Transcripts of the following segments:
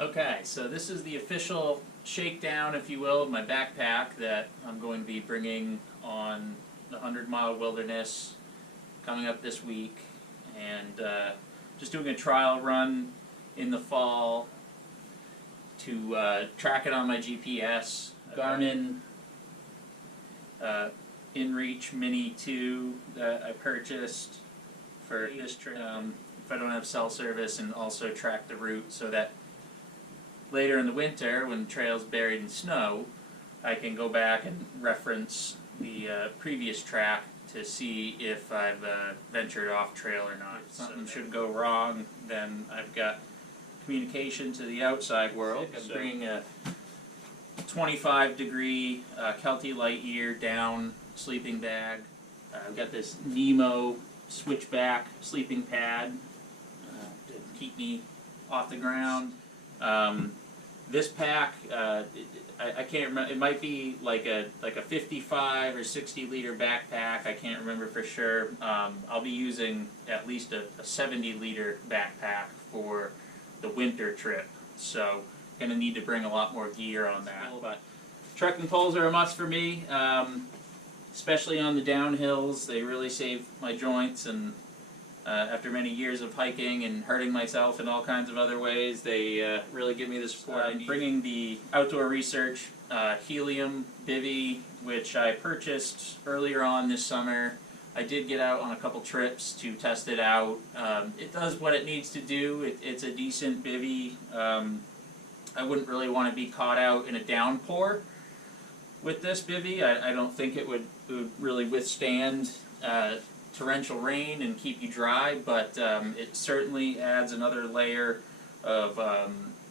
Okay, so this is the official shakedown, if you will, of my backpack that I'm going to be bringing on the 100-mile wilderness coming up this week, and just doing a trial run in the fall to track it on my GPS. Garmin InReach Mini 2 that I purchased for this trip if I don't have cell service, and also track the route so that later in the winter, when the trail's buried in snow, I can go back and reference the previous track to see if I've ventured off trail or not. If something should go wrong, then I've got communication to the outside world. I'm bringing a 25-degree Ultralight ear down sleeping bag. I've got this Nemo switchback sleeping pad to keep me off the ground. This pack, I can't remember. It might be like a 55 or 60 liter backpack. I can't remember for sure. I'll be using at least a 70 liter backpack for the winter trip. So gonna need to bring a lot more gear on that. But trekking poles are a must for me, especially on the downhills. They really save my joints, and after many years of hiking and hurting myself in all kinds of other ways, they really give me the support. I'm bringing the Outdoor Research Helium Bivy, which I purchased earlier on this summer. I did get out on a couple trips to test it out. It does what it needs to do. It's a decent bivy. I wouldn't really want to be caught out in a downpour with this bivy. I don't think it would really withstand torrential rain and keep you dry, but it certainly adds another layer of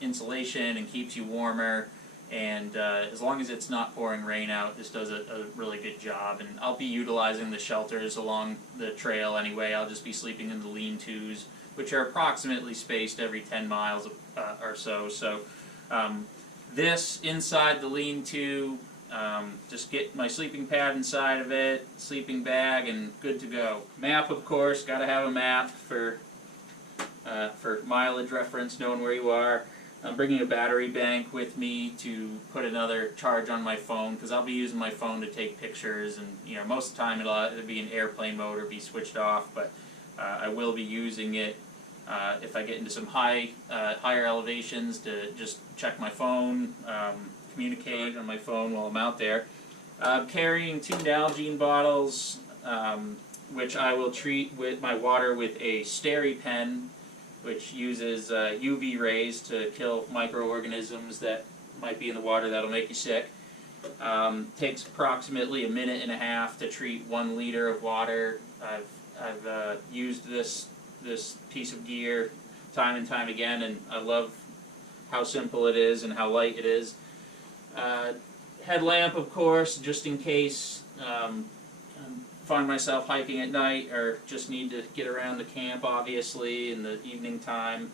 insulation and keeps you warmer, and as long as it's not pouring rain out, this does a really good job. And I'll be utilizing the shelters along the trail anyway. I'll just be sleeping in the lean-tos, which are approximately spaced every 10 miles or so. So this inside the lean-to, just get my sleeping pad inside of it, sleeping bag, and good to go. Map, of course, got to have a map for mileage reference, knowing where you are. I'm bringing a battery bank with me to put another charge on my phone, because I'll be using my phone to take pictures, and most of the time it'll be in airplane mode or be switched off, but I will be using it if I get into some higher elevations to just check my phone, communicate on my phone while I'm out there. Carrying 2 Nalgene bottles, which I will treat with my water with a SteriPen, which uses UV rays to kill microorganisms that might be in the water that'll make you sick. Takes approximately a minute and a half to treat 1 liter of water. I've used this piece of gear time and time again, and I love how simple it is and how light it is. Headlamp, of course, just in case I find myself hiking at night or just need to get around the camp, obviously, in the evening time.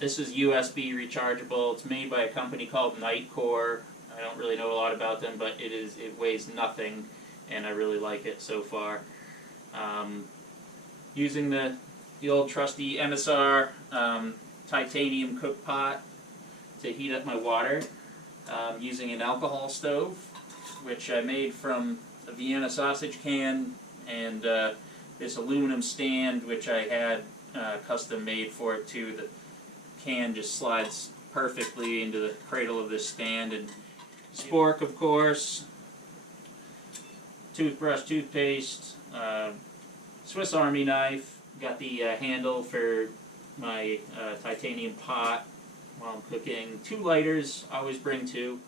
This is USB rechargeable. It's made by a company called Nightcore. I don't really know a lot about them, but it weighs nothing, and I really like it so far. Using the old trusty MSR titanium cook pot to heat up my water, using an alcohol stove, which I made from a Vienna sausage can, and this aluminum stand, which I had custom made for it too. The can just slides perfectly into the cradle of this stand. And spork, of course, toothbrush, toothpaste, Swiss Army knife, got the handle for my titanium pot while I'm cooking. 2 lighters, I always bring 2.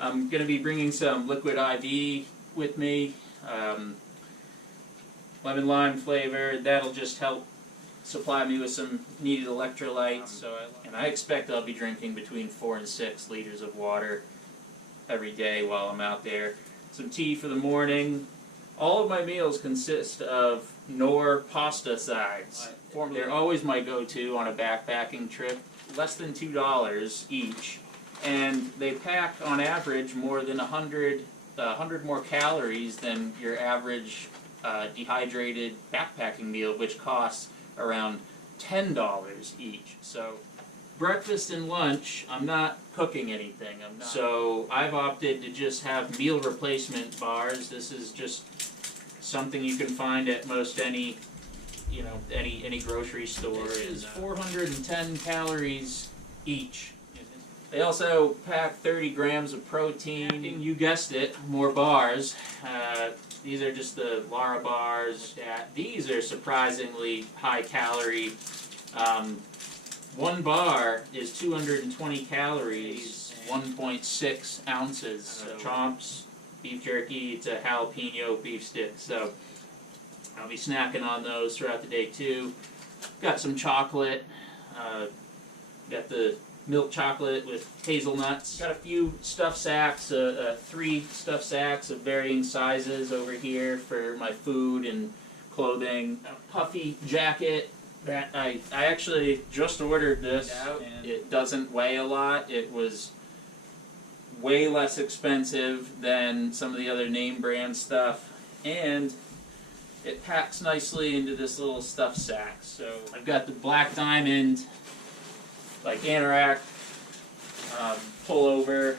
I'm going to be bringing some liquid IV with me, lemon lime flavor. That'll just help supply me with some needed electrolytes. And I expect I'll be drinking between 4 and 6 liters of water every day while I'm out there. Some tea for the morning. All of my meals consist of Knorr pasta sides. They're always my go-to on a backpacking trip. Less than $2 each, and they pack on average more than 100 more calories than your average dehydrated backpacking meal, which costs around $10 each. So breakfast and lunch, I'm not cooking anything. So I've opted to just have meal replacement bars. This is just something you can find at most any, you know, any grocery store. This is 410 calories each. They also pack 30 grams of protein. You guessed it, more bars. These are just the Lara bars. These are surprisingly high calorie. One bar is 220 calories, 1.6 ounces. Chomps, beef jerky, it's a jalapeno beef stick. So I'll be snacking on those throughout the day too. Got some chocolate. Got the milk chocolate with hazelnuts. Got a few stuff sacks, 3 stuff sacks of varying sizes over here for my food and clothing. A puffy jacket that I actually just ordered this out. It doesn't weigh a lot. It was way less expensive than some of the other name brand stuff, and it packs nicely into this little stuff sack. So I've got the Black Diamond, like anorak, pullover.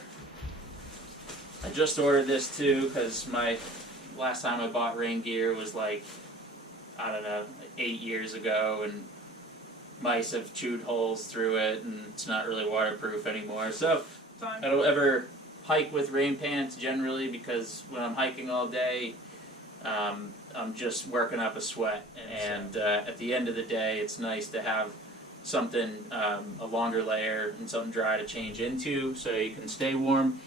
I just ordered this too because my last time I bought rain gear was like, I don't know, 8 years ago, and mice have chewed holes through it, and it's not really waterproof anymore. So I don't ever hike with rain pants generally, because when I'm hiking all day, I'm just working up a sweat, and at the end of the day, it's nice to have something, a longer layer and something dry to change into so you can stay warm.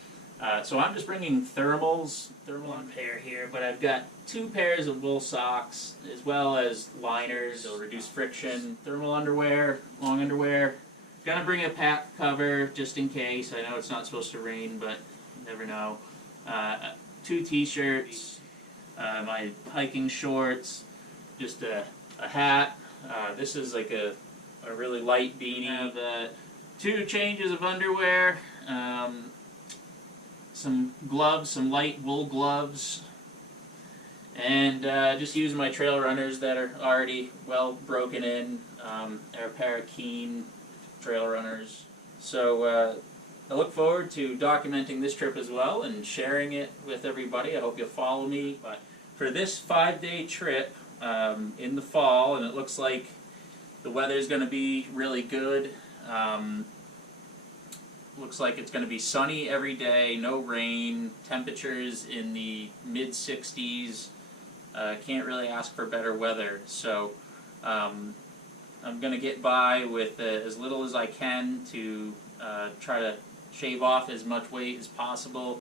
So I'm just bringing thermal one pair here, but I've got 2 pairs of wool socks as well as liners. They'll reduce friction. Thermal underwear, long underwear. Gonna bring a pack cover just in case. I know it's not supposed to rain, but you never know. 2 t-shirts, my hiking shorts, just a hat. This is like a really light beanie. 2 changes of underwear. Some gloves, some light wool gloves, and just using my trail runners that are already well broken in. They're a pair of Keen trail runners. So I look forward to documenting this trip as well and sharing it with everybody. I hope you'll follow me. But for this 5-day trip in the fall, and it looks like the weather's going to be really good. Looks like it's going to be sunny every day, no rain, temperatures in the mid-60s. Can't really ask for better weather. So I'm going to get by with as little as I can to try to shave off as much weight as possible.